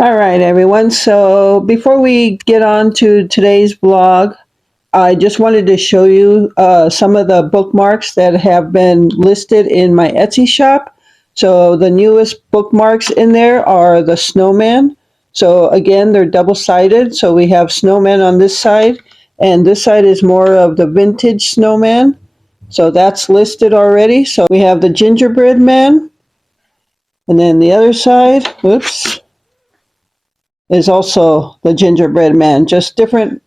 All right, everyone. So before we get on to today's vlog, I just wanted to show you some of the bookmarks that have been listed in my Etsy shop. So the newest bookmarks in there are the snowman. So again, they're double-sided. So we have snowman on this side, and this side is more of the vintage snowman. So that's listed already. So we have the gingerbread man, and then the other side, oops, is also the gingerbread man, just different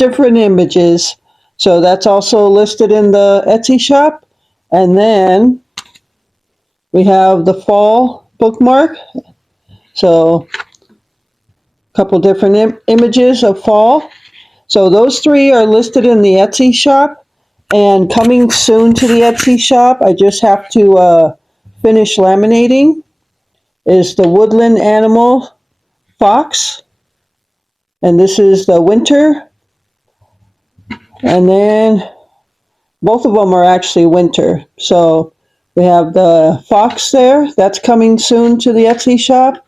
images. So that's also listed in the Etsy shop. And then we have the fall bookmark. So a couple different images of fall. So those three are listed in the Etsy shop. And coming soon to the Etsy shop, I just have to finish laminating, is the woodland animal fox. And this is the winter. And then both of them are actually winter. So we have the fox there. That's coming soon to the Etsy shop.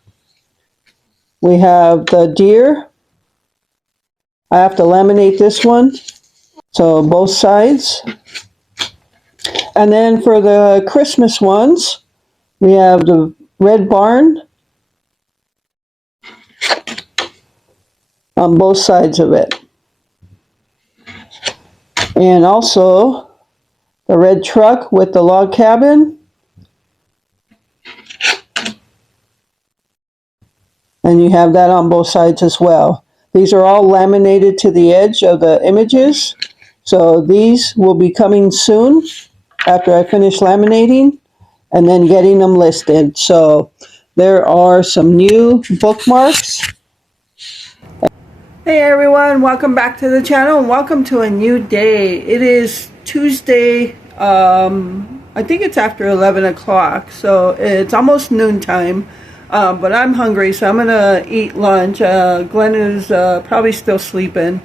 We have the deer. I have to laminate this one. So both sides. And then for the Christmas ones, we have the red barn on both sides of it. And also the red truck with the log cabin. And you have that on both sides as well. These are all laminated to the edge of the images. So these will be coming soon after I finish laminating and then getting them listed. So there are some new bookmarks. Hey everyone, welcome back to the channel and welcome to a new day. It is Tuesday, I think it's after 11 o'clock, so it's almost noontime. But I'm hungry, so I'm gonna eat lunch. Glenn is probably still sleeping,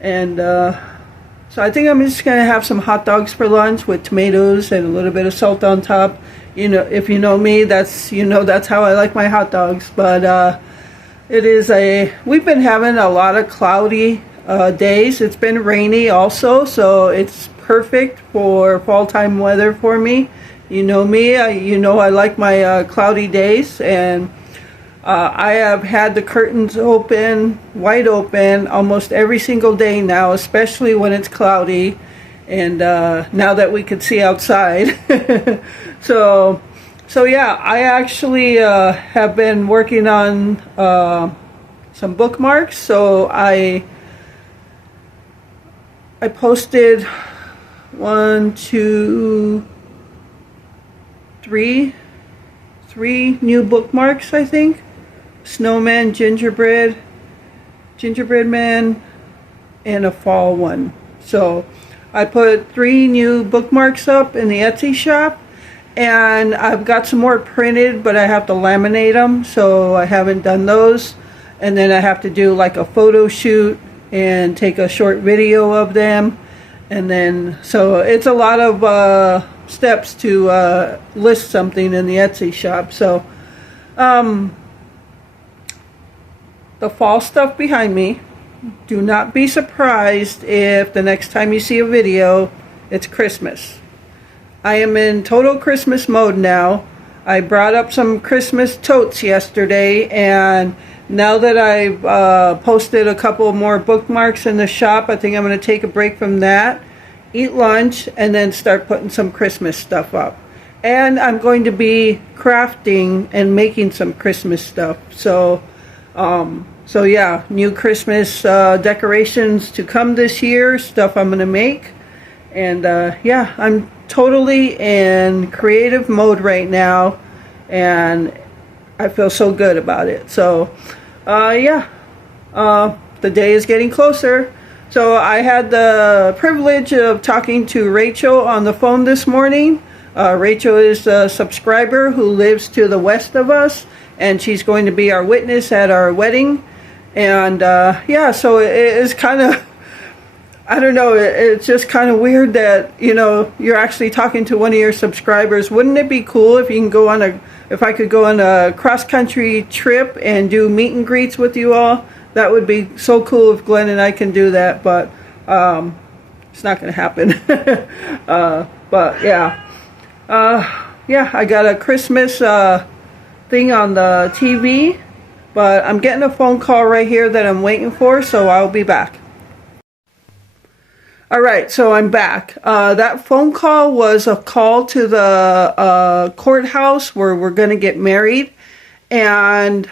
and so I think I'm just gonna have some hot dogs for lunch with tomatoes and a little bit of salt on top. You know, if you know me, that's how I like my hot dogs. But we've been having a lot of cloudy days. It's been rainy also, so it's perfect for fall time weather for me. You know me, I like my cloudy days, and I have had the curtains open, wide open, almost every single day now, especially when it's cloudy, and now that we can see outside. So yeah, I actually have been working on some bookmarks. So I posted 1, 2, 3 new bookmarks, I think. Snowman, gingerbread man, and a fall one. So I put 3 new bookmarks up in the Etsy shop, and I've got some more printed, but I have to laminate them, so I haven't done those. And then I have to do like a photo shoot and take a short video of them. And then, so it's a lot of steps to list something in the Etsy shop. So the fall stuff behind me, do not be surprised if the next time you see a video it's Christmas. I am in total Christmas mode now. I brought up some Christmas totes yesterday, and now that I've posted a couple more bookmarks in the shop, I think I'm going to take a break from that, eat lunch, and then start putting some Christmas stuff up. And I'm going to be crafting and making some Christmas stuff. So yeah, new Christmas decorations to come this year, stuff I'm going to make. And yeah, I'm totally in creative mode right now, and I feel so good about it. So yeah, the day is getting closer. So I had the privilege of talking to Rachel on the phone this morning. Rachel is a subscriber who lives to the west of us, and she's going to be our witness at our wedding. And yeah, so it is kind of I don't know. It's just kind of weird that, you know, you're actually talking to one of your subscribers. Wouldn't it be cool if you can go on if I could go on a cross-country trip and do meet and greets with you all? That would be so cool if Glenn and I can do that, but it's not going to happen. But yeah. Yeah, I got a Christmas thing on the TV, but I'm getting a phone call right here that I'm waiting for, so I'll be back. All right, so I'm back. That phone call was a call to the courthouse where we're going to get married. And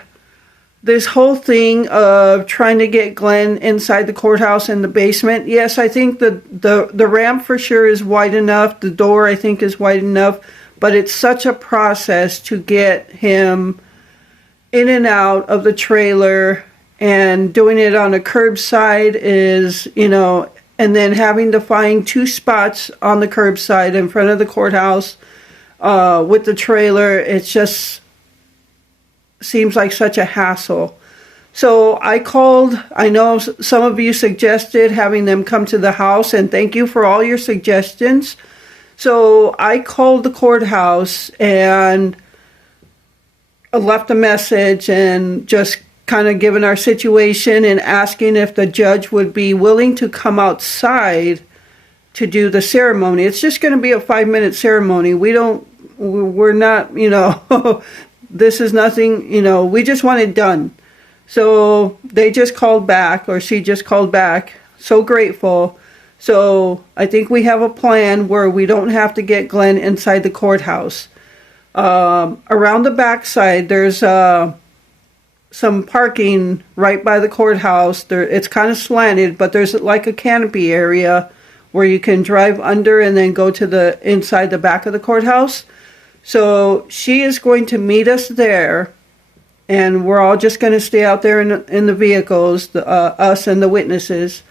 this whole thing of trying to get Glenn inside the courthouse in the basement. Yes, I think the ramp for sure is wide enough. The door, I think, is wide enough. But it's such a process to get him in and out of the trailer. And doing it on a curbside is, you know, and then having to find 2 spots on the curbside in front of the courthouse with the trailer, it just seems like such a hassle. So I called, I know some of you suggested having them come to the house, and thank you for all your suggestions. So I called the courthouse and left a message and just kind of given our situation and asking if the judge would be willing to come outside to do the ceremony. It's just going to be a 5-minute ceremony. We're not, you know, this is nothing, you know, we just want it done. So they just called back, or she just called back. So grateful. So I think we have a plan where we don't have to get Glenn inside the courthouse. Around the backside, there's some parking right by the courthouse. It's kind of slanted, but there's like a canopy area where you can drive under and then go to the inside the back of the courthouse. So she is going to meet us there, and we're all just going to stay out there in the vehicles, us and the witnesses.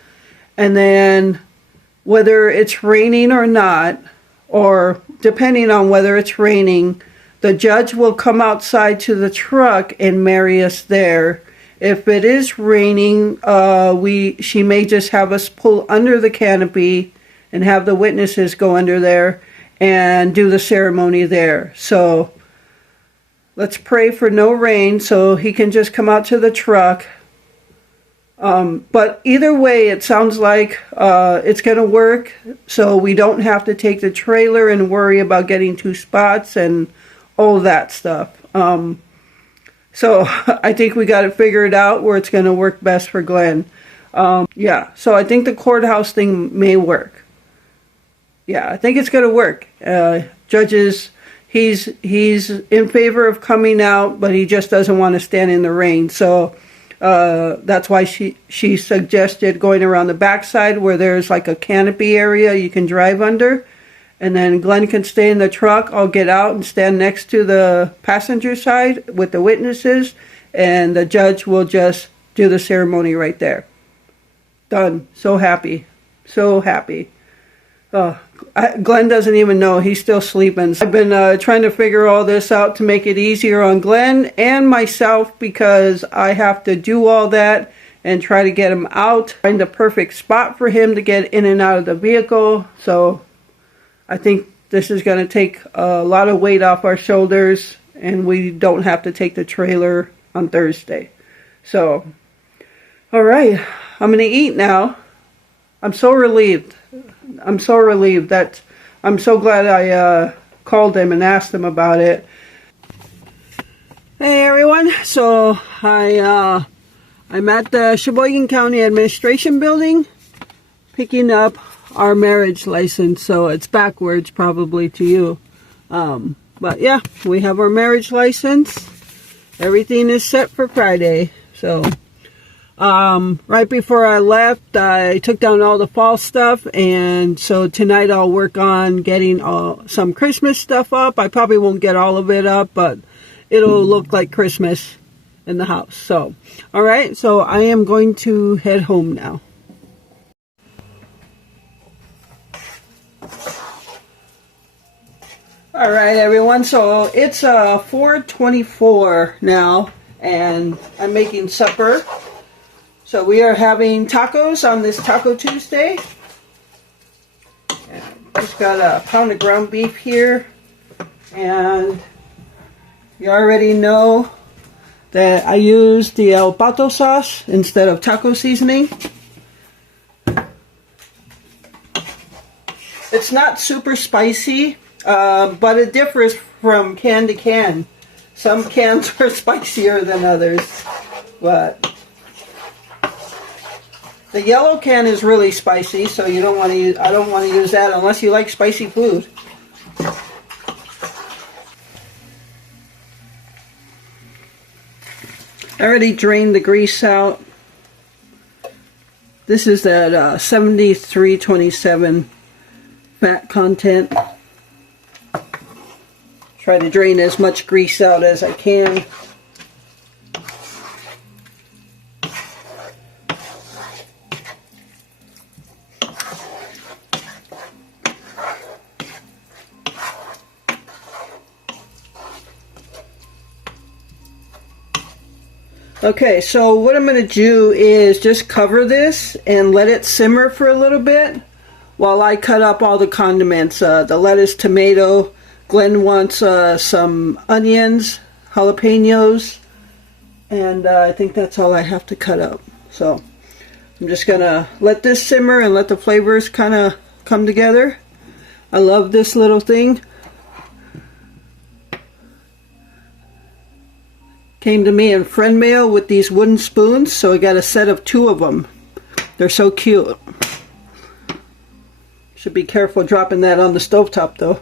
And then whether it's raining or not, or depending on whether it's raining, the judge will come outside to the truck and marry us there. If it is raining, she may just have us pull under the canopy and have the witnesses go under there and do the ceremony there. So let's pray for no rain so he can just come out to the truck. But either way, it sounds like it's going to work, so we don't have to take the trailer and worry about getting 2 spots and all that stuff. So I think we got it figured out where it's going to work best for Glenn. Yeah, so I think the courthouse thing may work. Yeah, I think it's going to work. Judges, he's in favor of coming out, but he just doesn't want to stand in the rain. So that's why she suggested going around the backside where there's like a canopy area you can drive under. And then Glenn can stay in the truck. I'll get out and stand next to the passenger side with the witnesses. And the judge will just do the ceremony right there. Done. So happy. So happy. Glenn doesn't even know. He's still sleeping. I've been trying to figure all this out to make it easier on Glenn and myself, because I have to do all that and try to get him out. Find the perfect spot for him to get in and out of the vehicle. So I think this is going to take a lot of weight off our shoulders, and we don't have to take the trailer on Thursday. So, all right, I'm going to eat now. I'm so relieved. I'm so relieved that I'm so glad I called him and asked him about it. Hey everyone, so I'm at the Sheboygan County Administration Building picking up our marriage license, so it's backwards probably to you. But yeah, we have our marriage license. Everything is set for Friday. So right before I left, I took down all the fall stuff, and so tonight I'll work on getting some Christmas stuff up. I probably won't get all of it up, but it'll look like Christmas in the house. So, all right, so I am going to head home now. All right, everyone, so it's 4:24 now, and I'm making supper. So we are having tacos on this Taco Tuesday. Just got a pound of ground beef here, and you already know that I use the El Pato sauce instead of taco seasoning. It's not super spicy, but it differs from can to can. Some cans are spicier than others, but the yellow can is really spicy, so you don't want to use. I don't want to use that unless you like spicy food. I already drained the grease out. This is that 7327 fat content. Try to drain as much grease out as I can. Okay, so what I'm going to do is just cover this and let it simmer for a little bit while I cut up all the condiments. The lettuce, tomato. Glenn wants some onions, jalapenos, and I think that's all I have to cut up. So I'm just going to let this simmer and let the flavors kind of come together. I love this little thing. Came to me in friend mail with these wooden spoons, so I got a set of 2 of them. They're so cute. Should be careful dropping that on the stovetop though.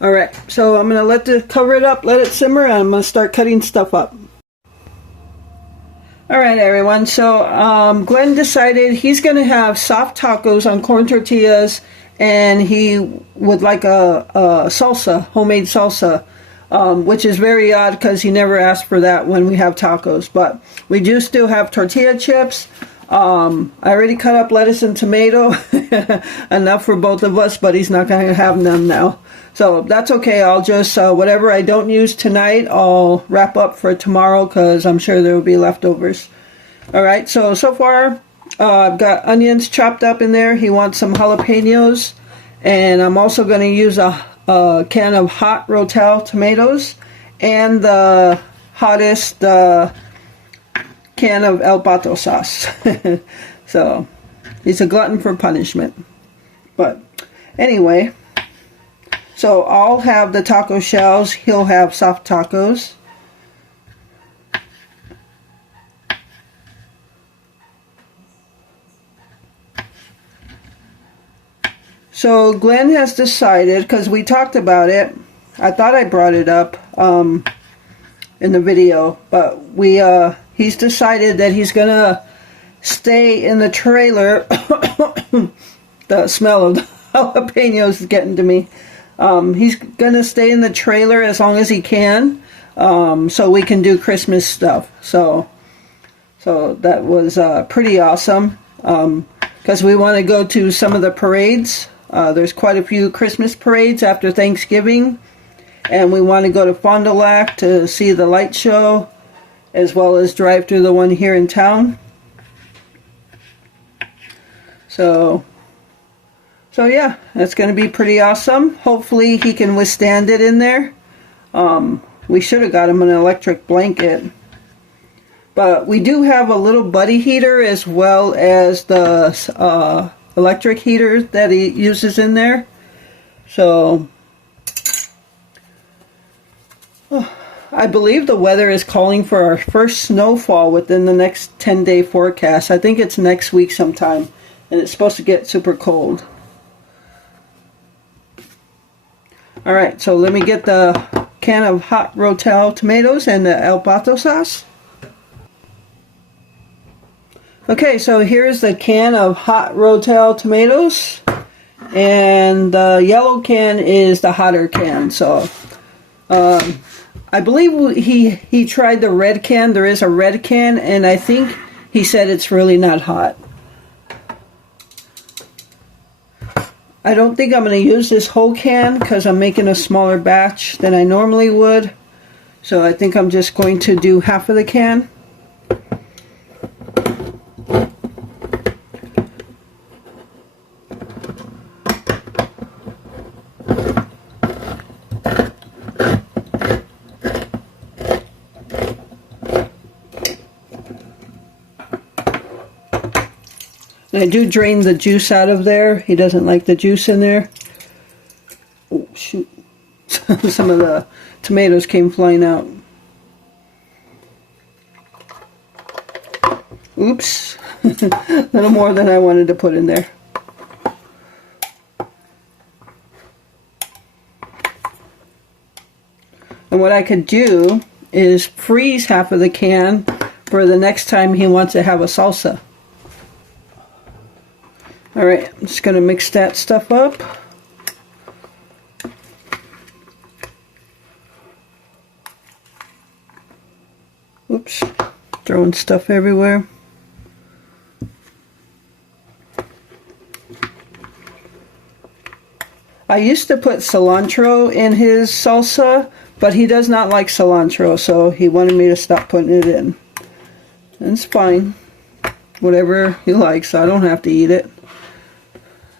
Alright, so I'm going to cover it up, let it simmer, and I'm going to start cutting stuff up. Alright everyone, so Glenn decided he's going to have soft tacos on corn tortillas, and he would like a salsa, homemade salsa. Which is very odd because he never asked for that when we have tacos, but we do still have tortilla chips. I already cut up lettuce and tomato, enough for both of us, but he's not going to have none now. So that's okay. I'll just, whatever I don't use tonight, I'll wrap up for tomorrow because I'm sure there will be leftovers. Alright, so far I've got onions chopped up in there. He wants some jalapenos, and I'm also going to use a can of hot Rotel tomatoes and the hottest can of El Pato sauce. So he's a glutton for punishment. But anyway, so I'll have the taco shells, he'll have soft tacos. So Glenn has decided, because we talked about it, I thought I brought it up in the video, but he's decided that he's going to stay in the trailer. The smell of the jalapenos is getting to me. He's going to stay in the trailer as long as he can, so we can do Christmas stuff. So that was pretty awesome, because we want to go to some of the parades. There's quite a few Christmas parades after Thanksgiving, and we want to go to Fond du Lac to see the light show, as well as drive through the one here in town. So yeah, that's going to be pretty awesome. Hopefully he can withstand it in there. We should have got him an electric blanket. But we do have a little buddy heater as well as the electric heater that he uses in there. So I believe the weather is calling for our first snowfall within the next 10-day forecast. I think it's next week sometime, and it's supposed to get super cold. Alright, so let me get the can of hot Rotel tomatoes and the El Pato sauce. Okay, so here's the can of hot Rotel tomatoes, and the yellow can is the hotter can. So I believe he tried the red can. There is a red can, and I think he said it's really not hot. I don't think I'm going to use this whole can because I'm making a smaller batch than I normally would. So I think I'm just going to do half of the can. I do drain the juice out of there. He doesn't like the juice in there. Oh, shoot. Some of the tomatoes came flying out. Oops. A little more than I wanted to put in there. And what I could do is freeze half of the can for the next time he wants to have a salsa. Alright, I'm just going to mix that stuff up. Oops, throwing stuff everywhere. I used to put cilantro in his salsa, but he does not like cilantro, so he wanted me to stop putting it in. And it's fine. Whatever he likes, I don't have to eat it.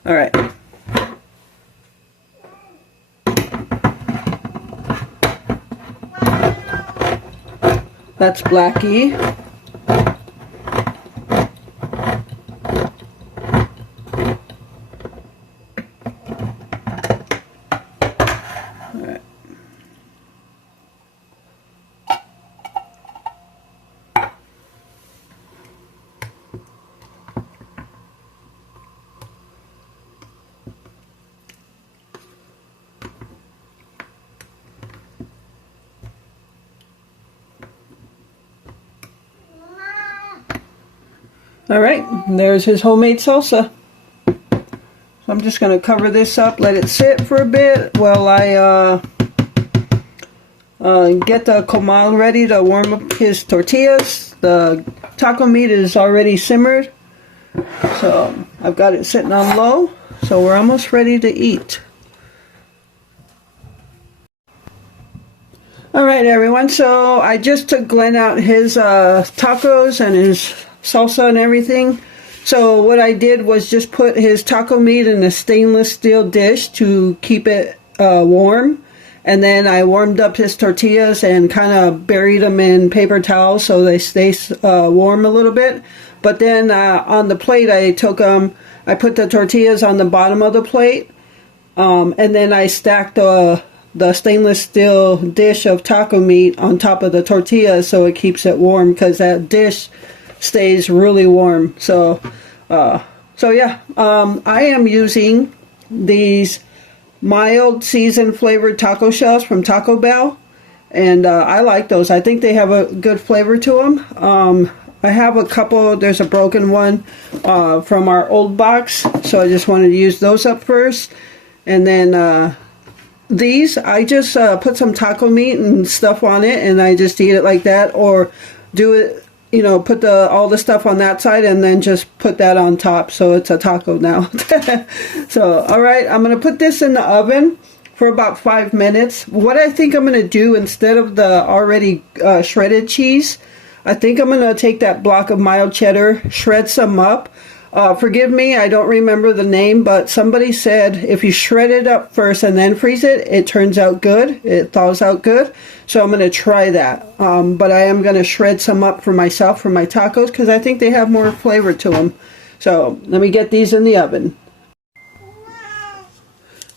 Alright. That's Blackie. Alright, there's his homemade salsa. So I'm just going to cover this up, let it sit for a bit while I get the comal ready to warm up his tortillas. The taco meat is already simmered, so I've got it sitting on low, so we're almost ready to eat. Alright everyone, so I just took Glenn out his tacos and his salsa and everything. So what I did was just put his taco meat in a stainless steel dish to keep it warm, and then I warmed up his tortillas and kind of buried them in paper towels so they stay warm a little bit. But then on the plate I put the tortillas on the bottom of the plate, and then I stacked the stainless steel dish of taco meat on top of the tortillas so it keeps it warm, because that dish stays really warm. So yeah, I am using these mild seasoned flavored taco shells from Taco Bell, and I like those. I think they have a good flavor to them. I have a couple. There's a broken one from our old box, so I just wanted to use those up first. And then these, I just put some taco meat and stuff on it, and I just eat it like that, or do it, you know, put all the stuff on that side and then just put that on top, so it's a taco now. So alright, I'm going to put this in the oven for about 5 minutes. What I think I'm going to do, instead of the already shredded cheese, I think I'm going to take that block of mild cheddar, shred some up. Forgive me, I don't remember the name, but somebody said if you shred it up first and then freeze it, it turns out good. It thaws out good. So I'm going to try that. But I am going to shred some up for myself for my tacos, because I think they have more flavor to them. So let me get these in the oven.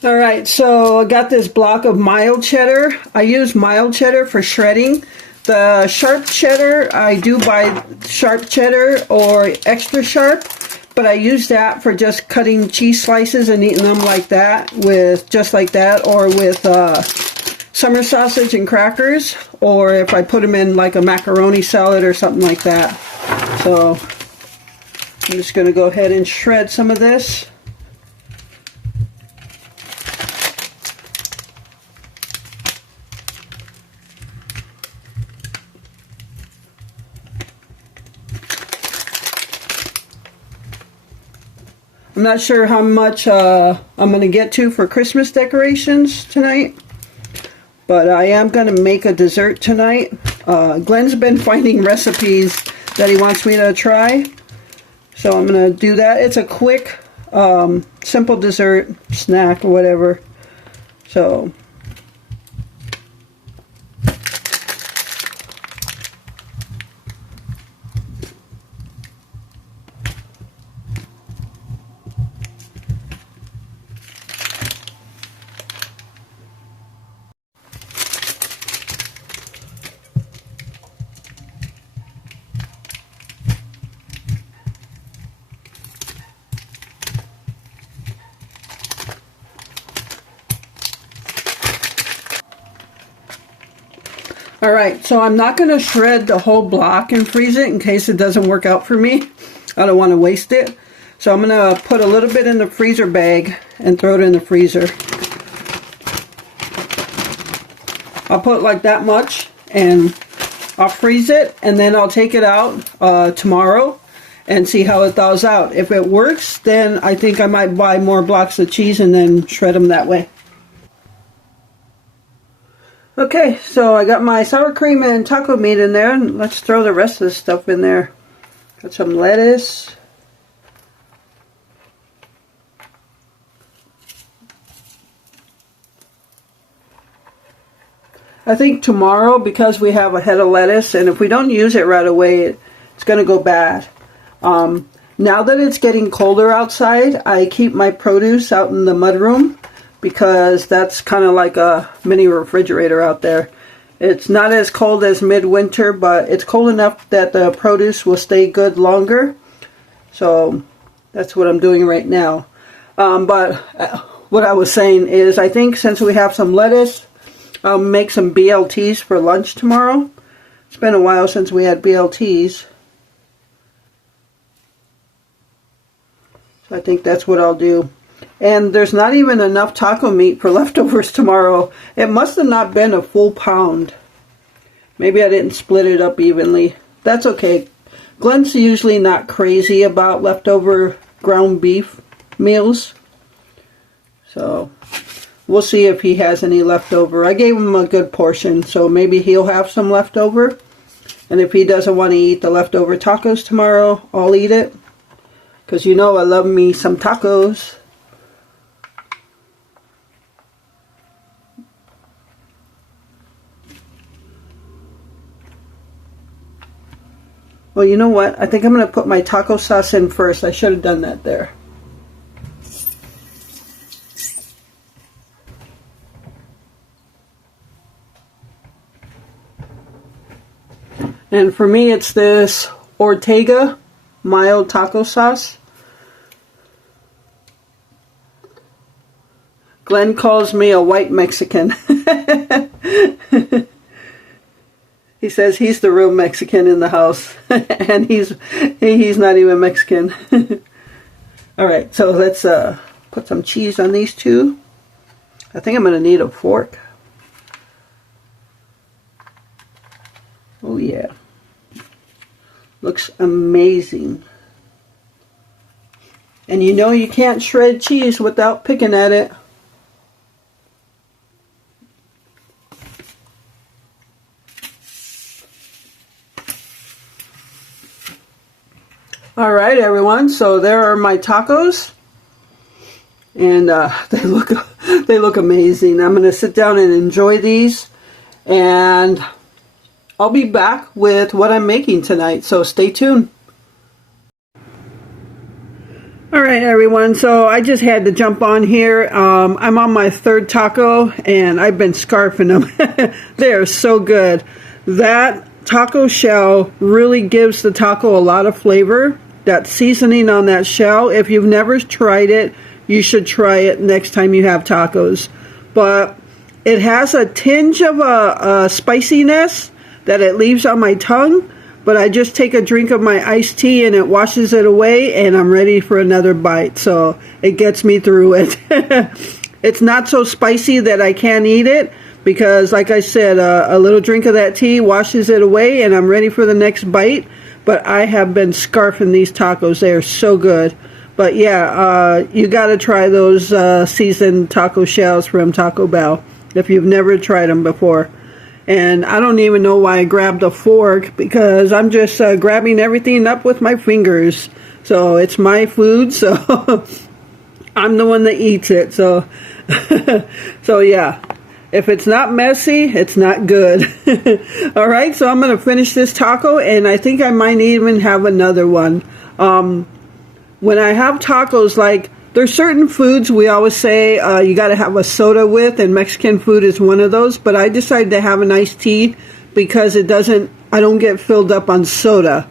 Alright, so I got this block of mild cheddar. I use mild cheddar for shredding. The sharp cheddar, I do buy sharp cheddar or extra sharp, but I use that for just cutting cheese slices and eating them like that, with just like that, or with summer sausage and crackers, or if I put them in like a macaroni salad or something like that. So I'm just going to go ahead and shred some of this. I'm not sure how much I'm going to get to for Christmas decorations tonight, but I am going to make a dessert tonight. Glenn's been finding recipes that he wants me to try, so I'm going to do that. It's a quick, simple dessert, snack, or whatever. So All right, so I'm not going to shred the whole block and freeze it in case it doesn't work out for me. I don't want to waste it. So I'm going to put a little bit in the freezer bag and throw it in the freezer. I'll put like that much and I'll freeze it, and then I'll take it out tomorrow and see how it thaws out. If it works, then I think I might buy more blocks of cheese and then shred them that way. Okay, so I got my sour cream and taco meat in there, and let's throw the rest of the stuff in there. Got some lettuce. I think tomorrow, because we have a head of lettuce, and if we don't use it right away, it's going to go bad. Now that it's getting colder outside, I keep my produce out in the mudroom, because that's kind of like a mini refrigerator out there. It's not as cold as midwinter, but it's cold enough that the produce will stay good longer. So that's what I'm doing right now. But what I was saying is, I think since we have some lettuce, I'll make some BLTs for lunch tomorrow. It's been a while since we had BLTs. So I think that's what I'll do. And there's not even enough taco meat for leftovers tomorrow. It must have not been a full pound. Maybe I didn't split it up evenly. That's okay. Glenn's usually not crazy about leftover ground beef meals. So we'll see if he has any leftover. I gave him a good portion, so maybe he'll have some leftover. And if he doesn't want to eat the leftover tacos tomorrow, I'll eat it. Because you know I love me some tacos. Well, you know what? I think I'm going to put my taco sauce in first. I should have done that there. And for me, it's this Ortega mild taco sauce. Glenn calls me a white Mexican. He says he's the real Mexican in the house, and he's not even Mexican. All right, so let's put some cheese on these two. I think I'm going to need a fork. Oh yeah, looks amazing. And you know you can't shred cheese without picking at it. All right, everyone. So there are my tacos, and they look amazing. I'm going to sit down and enjoy these, and I'll be back with what I'm making tonight. So stay tuned. All right, everyone. So I just had to jump on here. I'm on my third taco, and I've been scarfing them. They are so good. That taco shell really gives the taco a lot of flavor. That seasoning on that shell, if you've never tried it, you should try it next time you have tacos. But it has a tinge of a spiciness that it leaves on my tongue, but I just take a drink of my iced tea and it washes it away, and I'm ready for another bite. So it gets me through it. It's not so spicy that I can't eat it, because like I said, a little drink of that tea washes it away, and I'm ready for the next bite. But I have been scarfing these tacos. They are so good. But yeah, you got to try those seasoned taco shells from Taco Bell if you've never tried them before. And I don't even know why I grabbed a fork, because I'm just grabbing everything up with my fingers. So it's my food, so I'm the one that eats it. So, so yeah. If it's not messy, it's not good. All right, so I'm going to finish this taco, and I think I might even have another one. When I have tacos, like, there's certain foods we always say you got to have a soda with, and Mexican food is one of those. But I decided to have an iced tea because I don't get filled up on soda.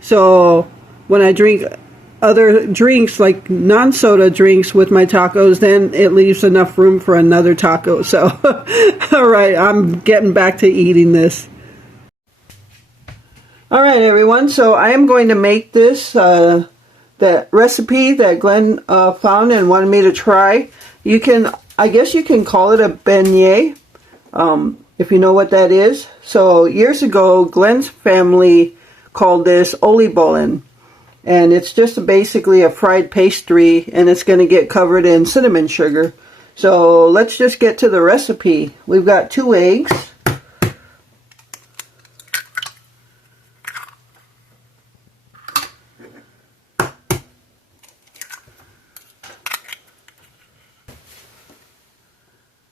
So when I drink other drinks, like non-soda drinks with my tacos, then it leaves enough room for another taco. So all right, I'm getting back to eating this. All right, everyone. So I am going to make this that recipe that Glenn found and wanted me to try. You can, I guess, you can call it a beignet, if you know what that is. So years ago, Glenn's family called this oliebollen, and it's just basically a fried pastry, and it's going to get covered in cinnamon sugar. So let's just get to the recipe. We've got 2 eggs.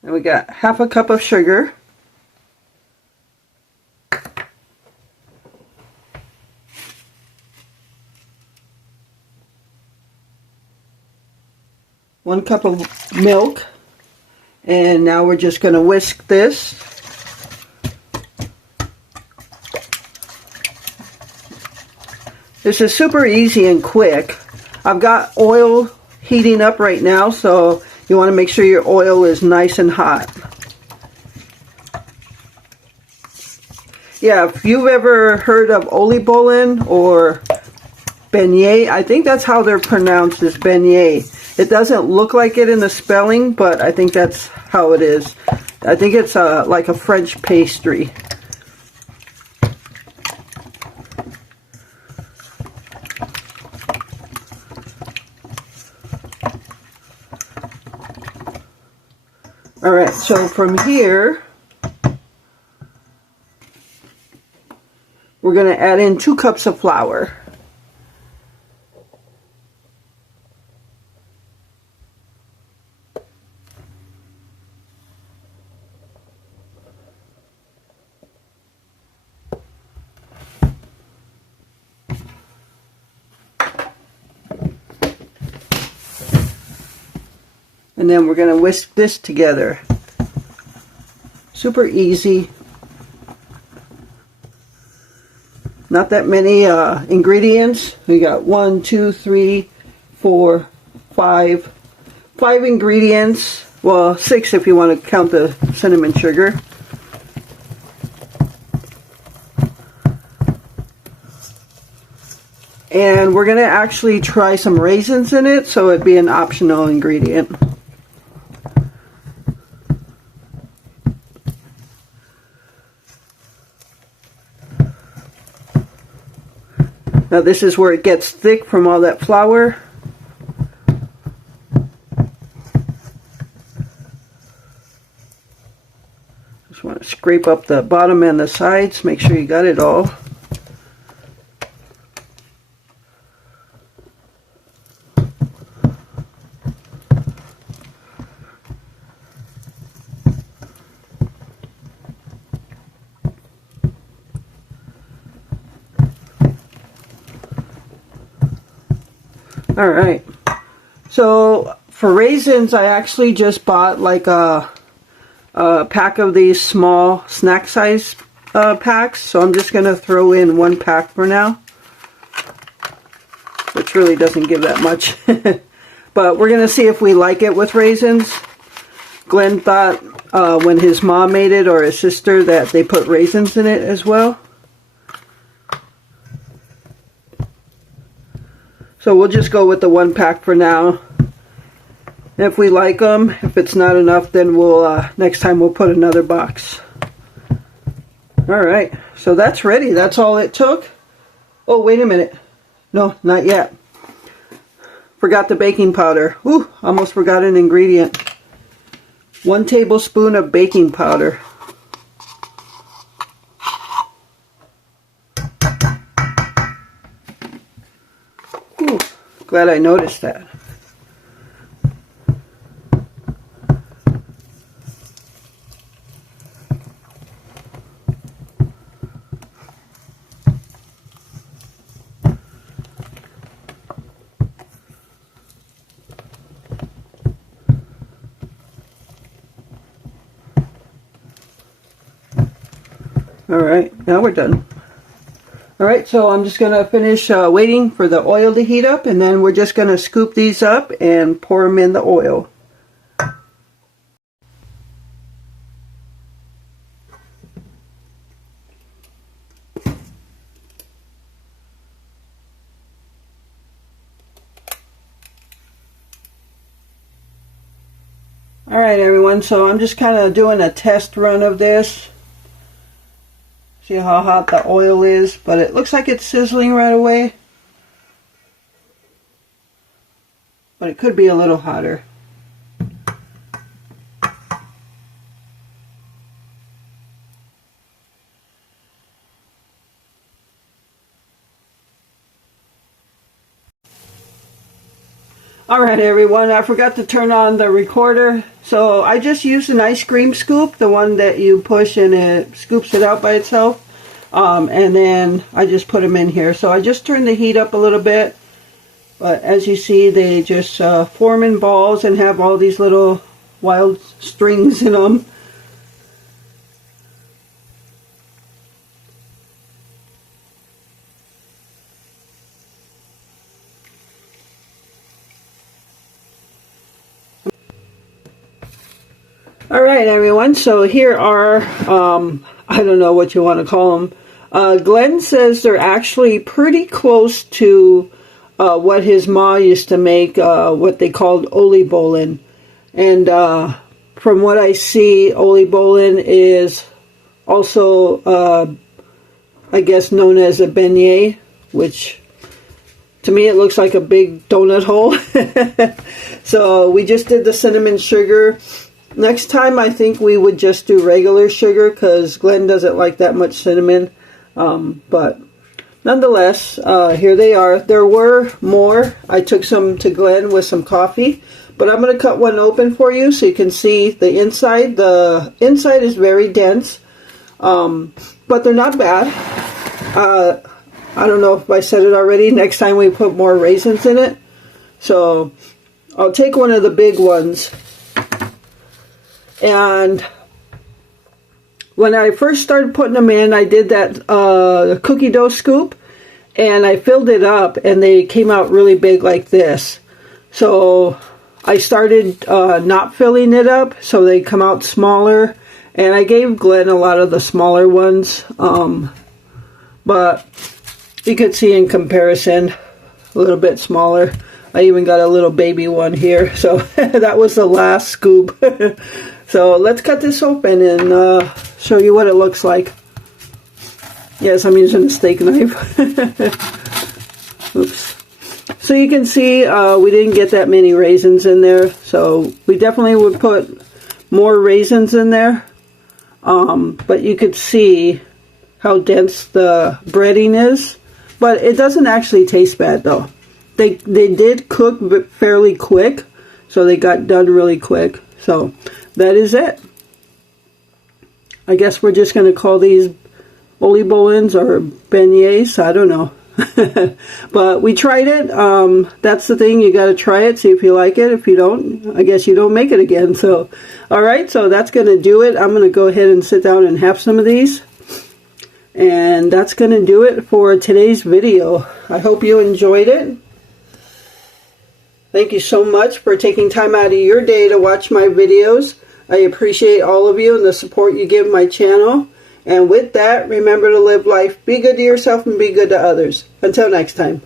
And we got half a cup of sugar. One cup of milk. And now we're just going to whisk this. This is super easy and quick. I've got oil heating up right now, so you want to make sure your oil is nice and hot. Yeah, if you've ever heard of oliebollen or beignet, I think that's how they're pronounced, is beignet. It doesn't look like it in the spelling, but I think that's how it is. I think it's like a French pastry. Alright, so from here, we're going to add in 2 cups of flour. And then we're going to whisk this together. Super easy. Not that many ingredients. We got 1, 2, 3, 4, 5. 5 ingredients. Well, 6 if you want to count the cinnamon sugar. And we're going to actually try some raisins in it, so it'd be an optional ingredient. Now this is where it gets thick from all that flour. Just want to scrape up the bottom and the sides, make sure you got it all. Alright, so for raisins I actually just bought like a pack of these small snack size packs, so I'm just going to throw in 1 pack for now, which really doesn't give that much. But we're going to see if we like it with raisins. Glenn thought when his mom made it, or his sister, that they put raisins in it as well. So we'll just go with the 1 pack for now. If we like them, if it's not enough, then we'll next time we'll put another box. Alright, so that's ready. That's all it took. Oh, wait a minute. No, not yet. Forgot the baking powder. Ooh, almost forgot an ingredient. 1 tablespoon of baking powder. Ooh, glad I noticed that. Alright, now we're done. Alright, so I'm just going to finish waiting for the oil to heat up, and then we're just going to scoop these up and pour them in the oil. Alright everyone, so I'm just kind of doing a test run of this. See how hot the oil is, but it looks like it's sizzling right away. But it could be a little hotter. Alright everyone, I forgot to turn on the recorder, so I just used an ice cream scoop, the one that you push and it scoops it out by itself, and then I just put them in here. So I just turned the heat up a little bit, but as you see they just form in balls and have all these little wild strings in them. Alright everyone, so here are, I don't know what you want to call them. Glenn says they're actually pretty close to what his ma used to make, what they called Oli Bolin. And from what I see, Oli Bolin is also, I guess, known as a beignet, which to me it looks like a big donut hole. So we just did the cinnamon sugar. Next time I think we would just do regular sugar because Glenn doesn't like that much cinnamon. But nonetheless, here they are. There were more. I took some to Glenn with some coffee. But I'm going to cut one open for you so you can see the inside. The inside is very dense. But they're not bad. I don't know if I said it already. Next time we put more raisins in it. So I'll take one of the big ones. And when I first started putting them in, I did that cookie dough scoop, and I filled it up, and they came out really big like this. So I started not filling it up, so they come out smaller, and I gave Glenn a lot of the smaller ones, but you could see in comparison, a little bit smaller. I even got a little baby one here, so that was the last scoop. So let's cut this open and show you what it looks like. Yes, I'm using a steak knife. Oops. So you can see we didn't get that many raisins in there, so we definitely would put more raisins in there. But you could see how dense the breading is, but it doesn't actually taste bad though. They did cook fairly quick, so they got done really quick. So that is it. I guess we're just going to call these Oli Bolins or beignets. I don't know. But we tried it. That's the thing. You got to try it, see if you like it. If you don't, I guess you don't make it again. So, all right. So that's going to do it. I'm going to go ahead and sit down and have some of these. And that's going to do it for today's video. I hope you enjoyed it. Thank you so much for taking time out of your day to watch my videos. I appreciate all of you and the support you give my channel. And with that, remember to live life, be good to yourself, and be good to others. Until next time.